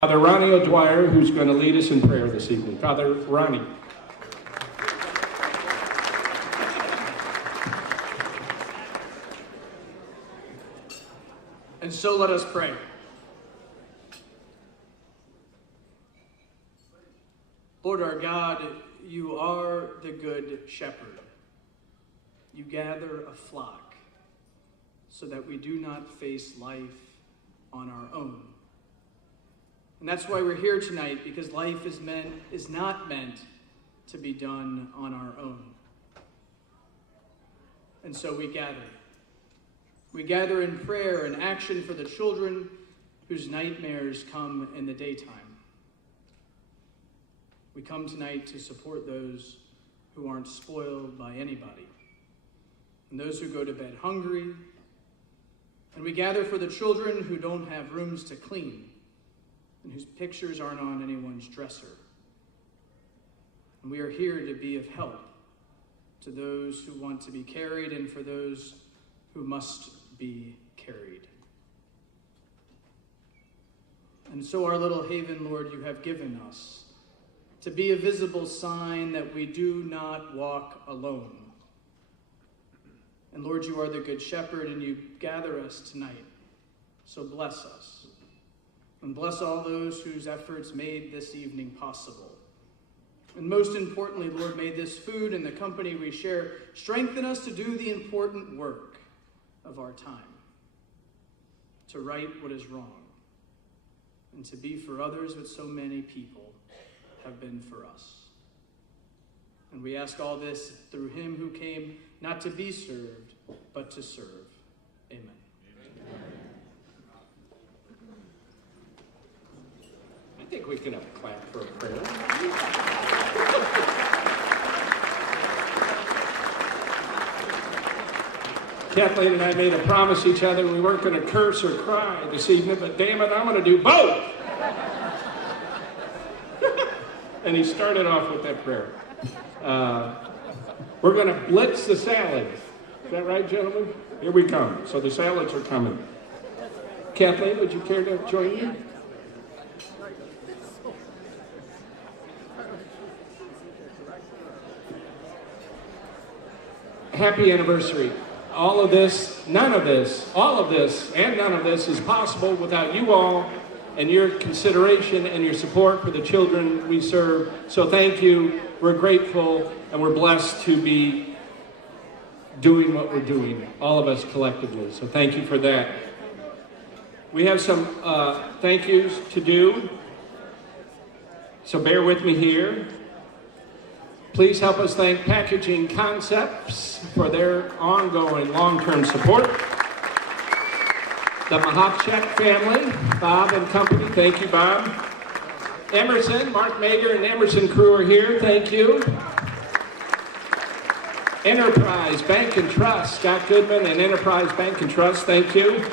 Father Ronnie O'Dwyer, who's going to lead us in prayer this evening. Father Ronnie. And so let us pray. Lord our God, you are the good shepherd. You gather a flock so that we do not face life on our own. And that's why we're here tonight, because life is not meant to be done on our own. And so we gather. We gather in prayer and action for the children whose nightmares come in the daytime. We come tonight to support those who aren't spoiled by anybody, and those who go to bed hungry. And we gather for the children who don't have rooms to clean, and whose pictures aren't on anyone's dresser. And we are here to be of help to those who want to be carried and for those who must be carried. And so our little haven, Lord, you have given us to be a visible sign that we do not walk alone. And Lord, you are the good shepherd, and you gather us tonight. So bless us. And bless all those whose efforts made this evening possible. And most importantly, Lord, may this food and the company we share strengthen us to do the important work of our time, to right what is wrong, and to be for others what so many people have been for us. And we ask all this through him who came not to be served, but to serve. Amen. I think we can have a clap for a prayer. Kathleen and I made a promise each other we weren't going to curse or cry this evening, but damn it, I'm going to do both. And he started off with that prayer. We're going to blitz the salads. Is that right, gentlemen? Here we come. So the salads are coming. Kathleen, would you care to join me? Happy anniversary. All of this, none of this, all of this, and none of this is possible without you all and your consideration and your support for the children we serve. So thank you. We're grateful and we're blessed to be doing what we're doing, all of us collectively. So thank you for that. We have some thank yous to do. So bear with me here. Please help us thank Packaging Concepts for their ongoing long-term support. The Mahopchek family, Bob and company, thank you, Bob. Emerson, Mark Mager and Emerson crew are here, thank you. Enterprise Bank and Trust, Scott Goodman and Enterprise Bank and Trust, thank you.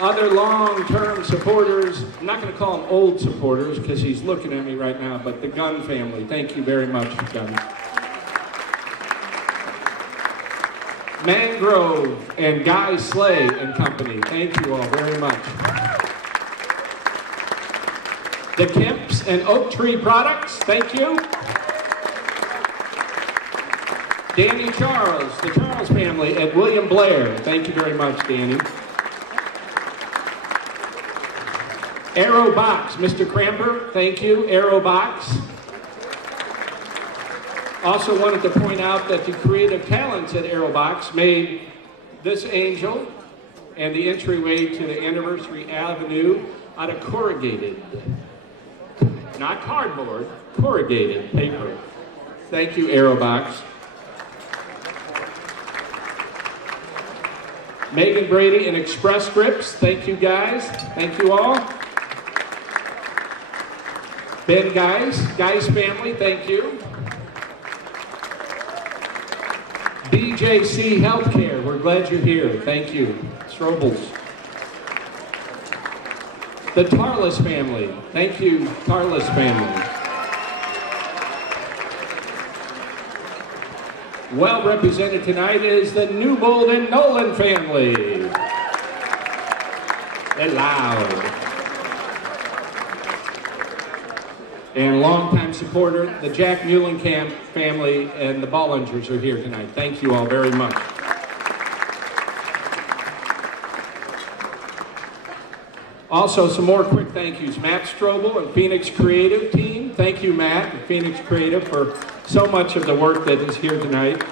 Other long-term supporters, I'm not going to call them old supporters because he's looking at me right now, but the Gunn family, thank you very much, Gunn. Mangrove and Guy Slay and company, thank you all very much. The Kemps and Oak Tree Products, thank you. Danny Charles, the Charles family at William Blair, thank you very much, Danny. Aerobox, Mr. Cramper, thank you, Aerobox. Also wanted to point out that the creative talents at Aerobox made this angel and the entryway to the Anniversary Avenue out of corrugated, not cardboard, corrugated paper. Thank you, Aerobox. Megan Brady and Express Scripts, thank you guys, thank you all. Ben Guys family, thank you. BJC Healthcare, we're glad you're here, thank you. Strobels. The Tarlis family, thank you, Tarlis family. Well represented tonight is the Newbold and Nolan family. They're loud. and longtime supporter. The Jack Muhlenkamp family and the Bollingers are here tonight. Thank you all very much. Also, some more quick thank yous. Matt Strobel and Phoenix Creative team. Thank you, Matt and Phoenix Creative, for so much of the work that is here tonight.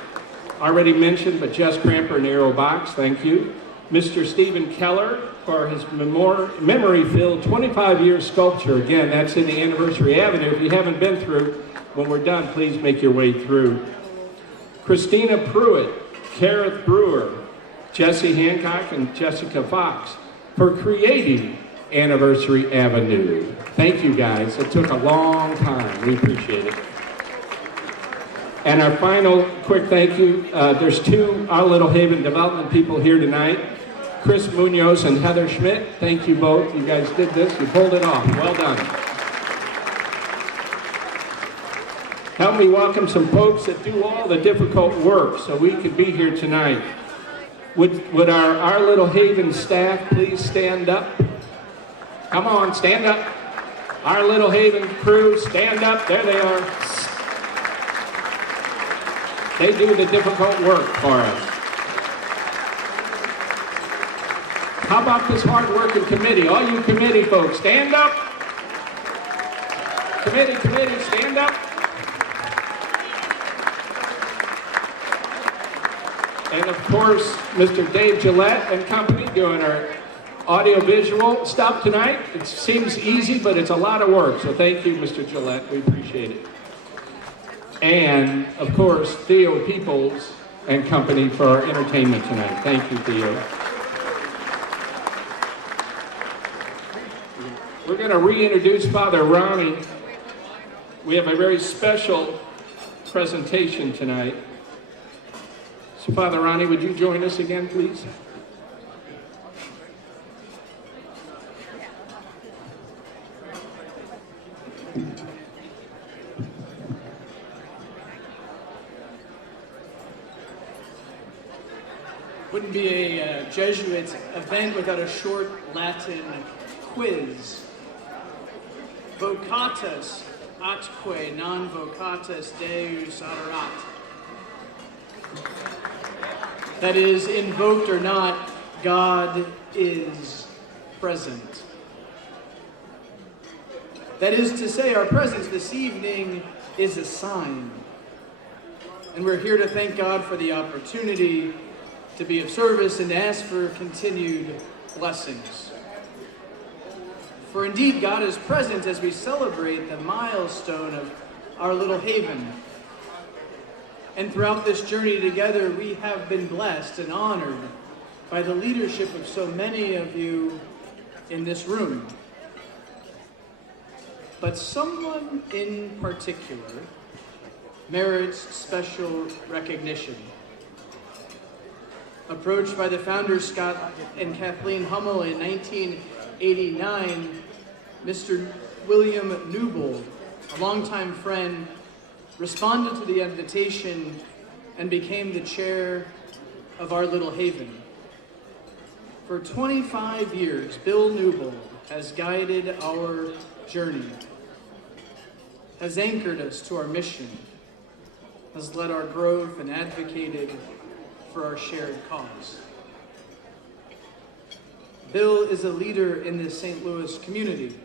Already mentioned, but Jess Cramper and Aero Box, thank you. Mr. Stephen Keller for his memory-filled 25-year sculpture. Again, that's in the Anniversary Avenue. If you haven't been through, when we're done, please make your way through. Christina Pruitt, Kareth Brewer, Jesse Hancock, and Jessica Fox for creating Anniversary Avenue. Thank you, guys. It took a long time. We appreciate it. And our final quick thank you, there's two Our Little Haven development people here tonight, Chris Munoz and Heather Schmidt. Thank you both. You guys did this. You pulled it off. Well done. Help me welcome some folks that do all the difficult work so we could be here tonight. Would our Little Haven staff please stand up? Come on, stand up. Our Little Haven crew, stand up. There they are. They do the difficult work for us. How about this hard-working committee? All you committee folks, stand up. Committee, stand up. And of course, Mr. Dave Gillette and company doing our audio-visual stuff tonight. It seems easy, but it's a lot of work. So thank you, Mr. Gillette. We appreciate it. And of course, Theo Peoples and company for our entertainment tonight. Thank you, Theo. We're going to reintroduce Father Ronnie. We have a very special presentation tonight. So Father Ronnie, would you join us again, please? Wouldn't be a Jesuit event without a short Latin quiz. Vocatus atque non vocatus Deus adorat. That is, invoked or not, God is present. That is to say, our presence this evening is a sign. And we're here to thank God for the opportunity to be of service and to ask for continued blessings. For indeed, God is present as we celebrate the milestone of Our Little Haven. And throughout this journey together, we have been blessed and honored by the leadership of so many of you in this room. But someone in particular merits special recognition. Approached by the founders Scott and Kathleen Hummel in 1989, Mr. William Newbold, a longtime friend, responded to the invitation and became the chair of Our Little Haven. For 25 years, Bill Newbold has guided our journey, has anchored us to our mission, has led our growth and advocated for our shared cause. Bill is a leader in the St. Louis community.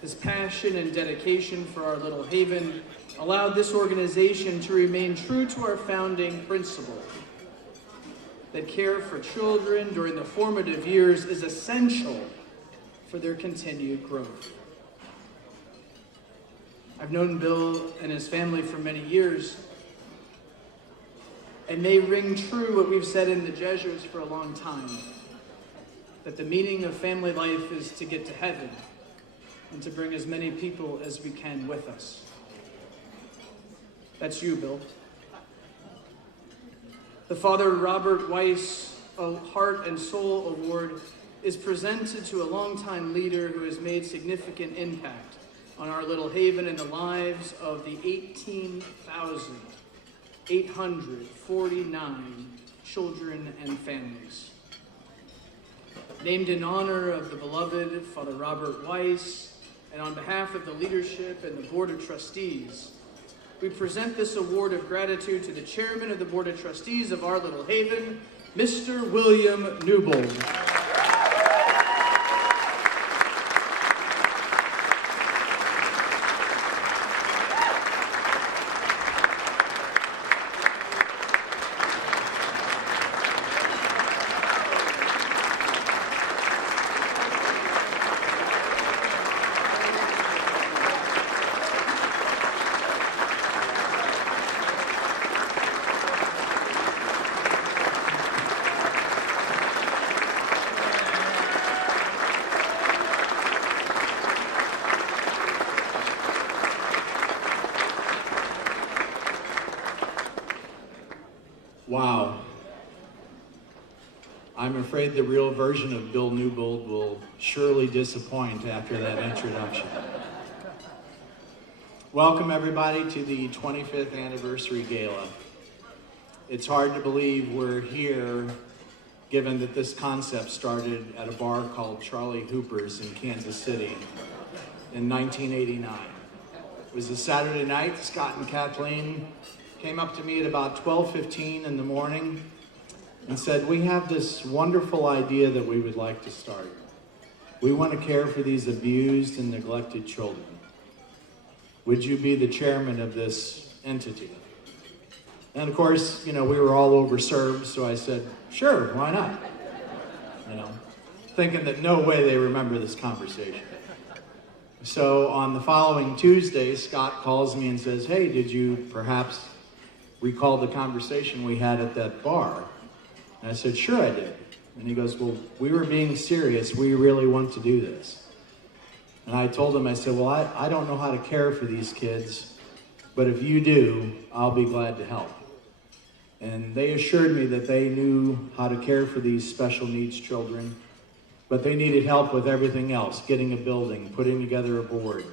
His passion and dedication for Our Little Haven allowed this organization to remain true to our founding principle that care for children during the formative years is essential for their continued growth. I've known Bill and his family for many years, and may ring true what we've said in the Jesuits for a long time, that the meaning of family life is to get to heaven and to bring as many people as we can with us. That's you, Bill. The Father Robert Weiss Heart and Soul Award is presented to a longtime leader who has made significant impact on Our Little Haven and the lives of the 18,849 children and families. Named in honor of the beloved Father Robert Weiss, and on behalf of the leadership and the Board of Trustees, we present this award of gratitude to the Chairman of the Board of Trustees of Our Little Haven, Mr. William Newbold. Wow. I'm afraid the real version of Bill Newbold will surely disappoint after that introduction. Welcome everybody to the 25th Anniversary Gala. It's hard to believe we're here given that this concept started at a bar called Charlie Hooper's in Kansas City in 1989. It was a Saturday night. Scott and Kathleen came up to me at about 12:15 in the morning and said, we have this wonderful idea that we would like to start. We want to care for these abused and neglected children. Would you be the chairman of this entity? And of course, we were all overserved, so I said, sure, why not? Thinking that no way they remember this conversation. So on the following Tuesday, Scott calls me and says, hey, did you perhaps recall the conversation we had at that bar? And I said, sure I did. And he goes, well, we were being serious. We really want to do this. And I told him, I said, well, I don't know how to care for these kids, but if you do, I'll be glad to help. And they assured me that they knew how to care for these special needs children, but they needed help with everything else, getting a building, putting together a board.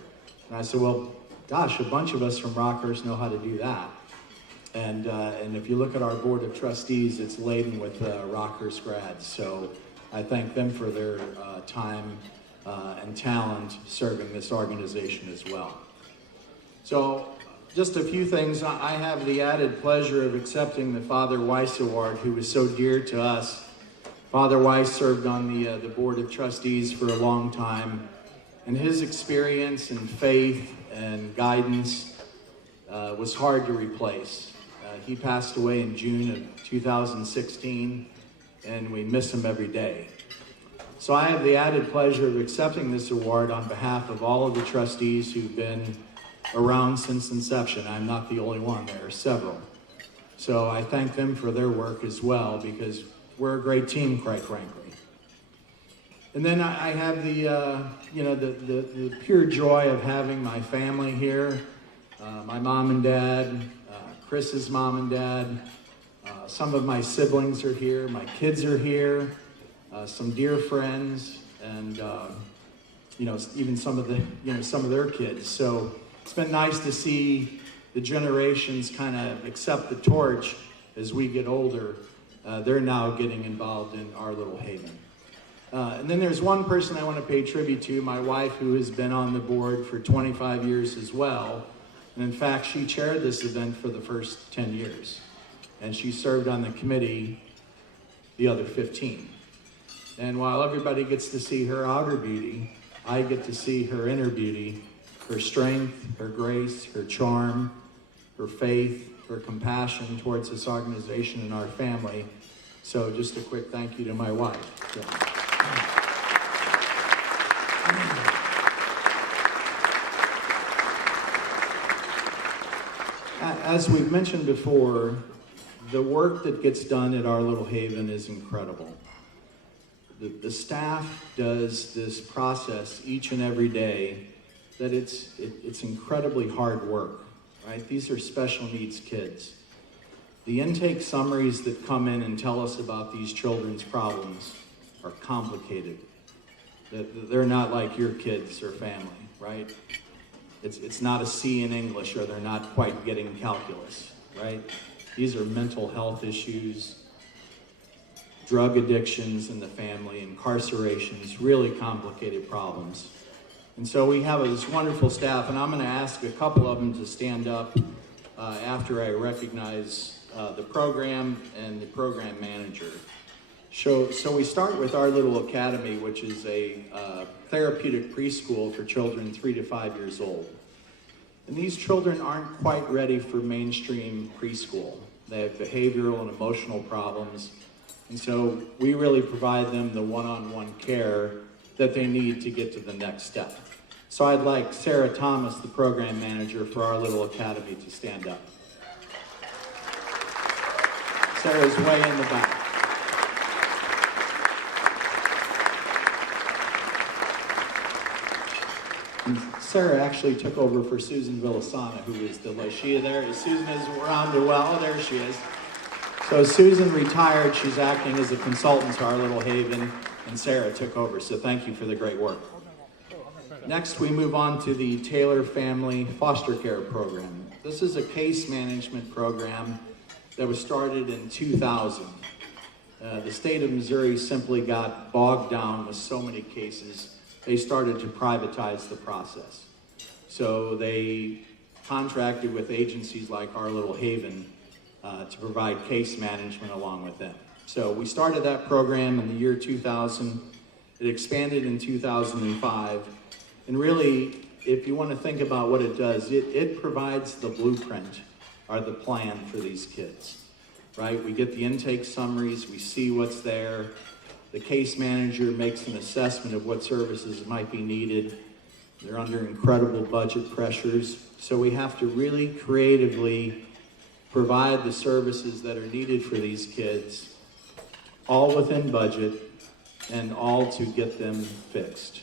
And I said, well, gosh, a bunch of us from Rockhurst know how to do that. And if you look at our Board of Trustees, it's laden with Rockhurst grads. So I thank them for their time and talent serving this organization as well. So just a few things. I have the added pleasure of accepting the Father Weiss Award, who was so dear to us. Father Weiss served on the Board of Trustees for a long time, and his experience and faith and guidance was hard to replace. He passed away in June of 2016, and we miss him every day. So I have the added pleasure of accepting this award on behalf of all of the trustees who've been around since inception. I'm not the only one, there are several. So I thank them for their work as well, because we're a great team, quite frankly. And then I have the pure joy of having my family here, my mom and dad, Chris's mom and dad, some of my siblings are here, my kids are here, some dear friends, and even some of their kids. So it's been nice to see the generations kind of accept the torch as we get older. They're now getting involved in Our Little Haven. And then there's one person I want to pay tribute to, my wife, who has been on the board for 25 years as well. And in fact, she chaired this event for the first 10 years. And she served on the committee the other 15. And while everybody gets to see her outer beauty, I get to see her inner beauty, her strength, her grace, her charm, her faith, her compassion towards this organization and our family. So just a quick thank you to my wife. So. As we've mentioned before, the work that gets done at Our Little Haven is incredible. The staff does this process each and every day that it's incredibly hard work, right? These are special needs kids. The intake summaries that come in and tell us about these children's problems are complicated. They're not like your kids or family, right? It's not a C in English, or they're not quite getting calculus, right? These are mental health issues, drug addictions in the family, incarcerations, really complicated problems. And so we have this wonderful staff, and I'm going to ask a couple of them to stand up after I recognize the program and the program manager. So we start with our little academy, which is a therapeutic preschool for children 3 to 5 years old. And these children aren't quite ready for mainstream preschool. They have behavioral and emotional problems. And so we really provide them the one-on-one care that they need to get to the next step. So I'd like Sarah Thomas, the program manager for our little academy, to stand up. Sarah's way in the back. And Sarah actually took over for Susan Villasana, who is delayed. She there? Susan is around as well. Oh, there she is. So Susan retired. She's acting as a consultant to our little haven, and Sarah took over. So thank you for the great work. Next, we move on to the Taylor Family Foster Care Program. This is a case management program that was started in 2000. The state of Missouri simply got bogged down with so many cases, they started to privatize the process. So they contracted with agencies like Our Little Haven to provide case management along with them. So we started that program in the year 2000. It expanded in 2005. And really, if you want to think about what it does, it provides the blueprint or the plan for these kids, right? We get the intake summaries, we see what's there. The case manager makes an assessment of what services might be needed. They're under incredible budget pressures, so we have to really creatively provide the services that are needed for these kids, all within budget, and all to get them fixed.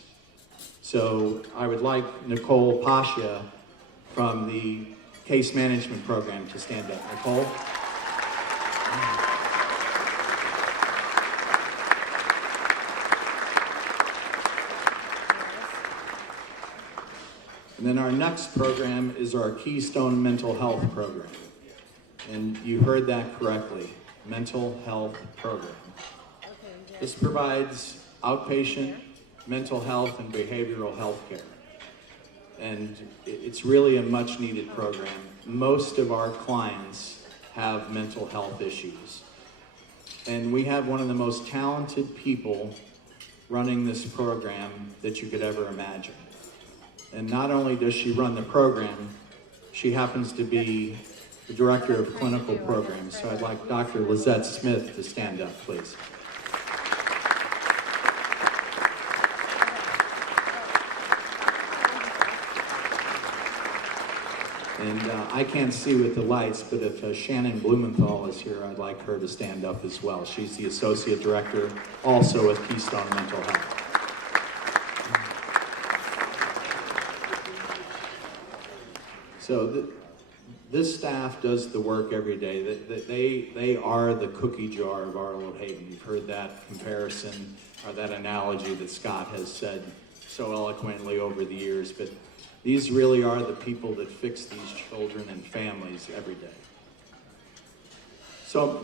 So I would like Nicole Pasha from the case management program to stand up. Nicole? And then our next program is our Keystone Mental Health Program. And you heard that correctly, mental health program. This provides outpatient mental health and behavioral health care. And it's really a much needed program. Most of our clients have mental health issues. And we have one of the most talented people running this program that you could ever imagine. And not only does she run the program, she happens to be the director of clinical programs. So I'd like Dr. Lizette Smith to stand up, please. And I can't see with the lights, but if Shannon Blumenthal is here, I'd like her to stand up as well. She's the associate director, also with Keystone Mental Health. So this staff does the work every day. They are the cookie jar of Our Little Haven. You've heard that comparison or that analogy that Scott has said so eloquently over the years, but these really are the people that fix these children and families every day. So